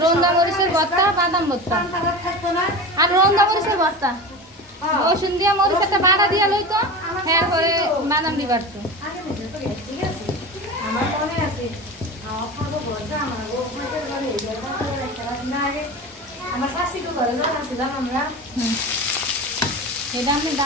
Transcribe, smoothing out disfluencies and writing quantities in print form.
রোন্দা মরিচের ভর্তা, বাদাম ভর্তা আর রোন্দা মরিচের ভর্তা। রসুন দিয়া মরিচ একটা বাড়া দিয়া লইতো, হ্যাঁ করে বাদাম দিবার তো। আমার মনে আছে আমার শাশি তো ঘরে যাওয়া আছে জানো আমরা। এটা আমি